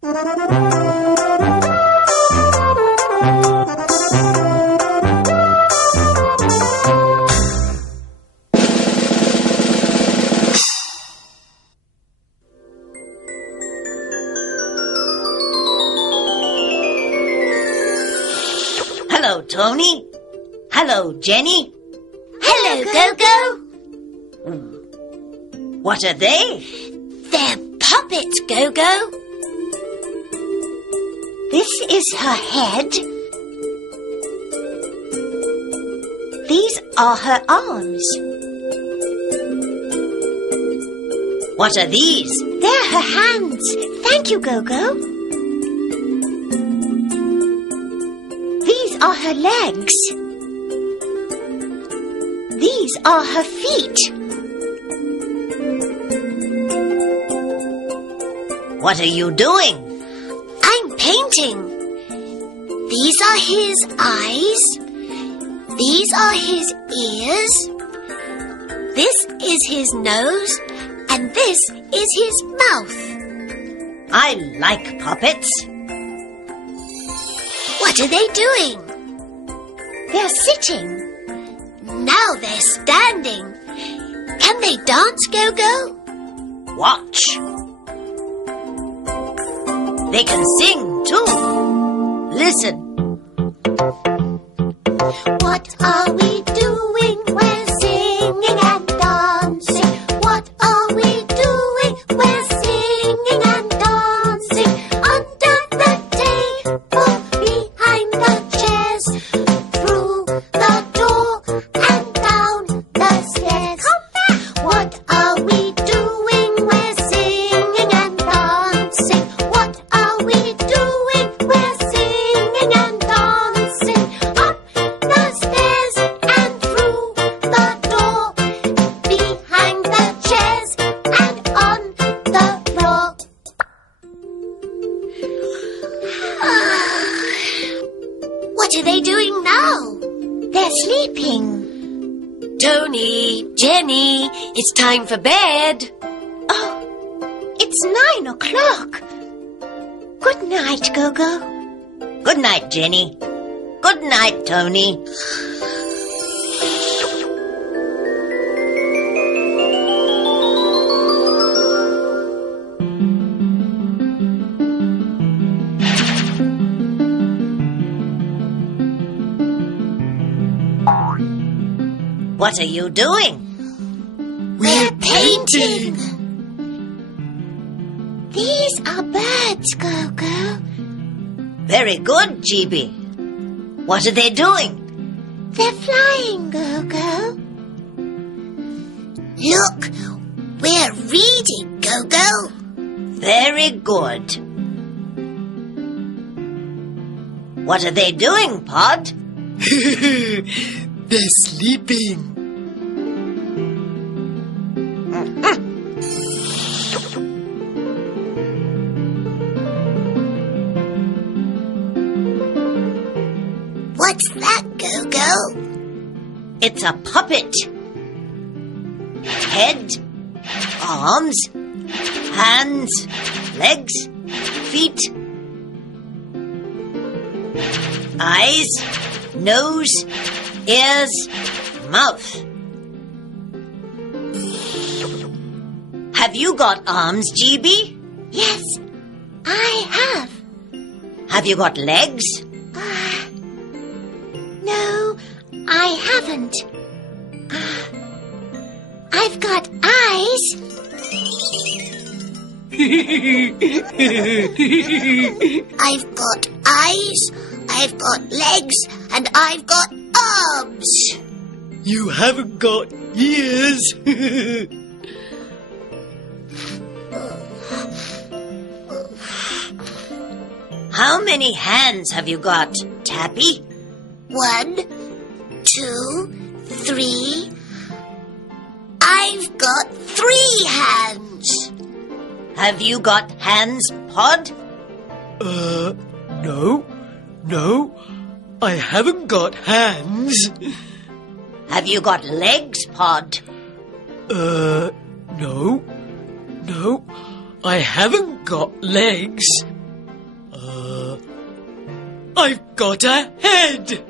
Hello, Tony. Hello, Jenny. Hello, Gogo. What are they? They're puppets, Gogo. This is her head. These are her arms. What are these? They're her hands. Thank you, Gogo. These are her legs. These are her feet. What are you doing? I'm painting. These are his eyes. These are his ears. This is his nose. And this is his mouth. I like puppets. What are they doing? They're sitting. Now they're standing. Can they dance, Gogo? Watch. They can sing too. Listen. What are we doing? We're singing and dancing. What are we doing? We're singing and dancing. Under the table, behind the chairs, through the door and down the stairs. What are we doing? We're singing and dancing. What are we doing? We're singing and dancing. Up the stairs and through the door, behind the chairs and on the floor. What are they doing now? They're sleeping. Tony, Jenny, it's time for bed. Oh, it's 9 o'clock. Good night, Gogo. Good night, Jenny. Good night, Tony. What are you doing? We're painting. These are birds, Gogo. Very good, GB. What are they doing? They're flying, Gogo. Look, we're reading, Gogo. Very good. What are they doing, Pod? They're sleeping. What's that, Gogo? It's a puppet. Head, arms, hands, legs, feet, eyes, nose, ears, mouth. Have you got arms, GB? Yes, I have. Have you got legs? No, I haven't. I've got eyes. I've got eyes, I've got legs, and I've got arms. You haven't got ears. How many hands have you got, Tappy? 1, 2, 3. I've got 3 hands. Have you got hands, Pod? No. I haven't got hands. Have you got legs, Pod? No. I haven't got legs. I've got a head.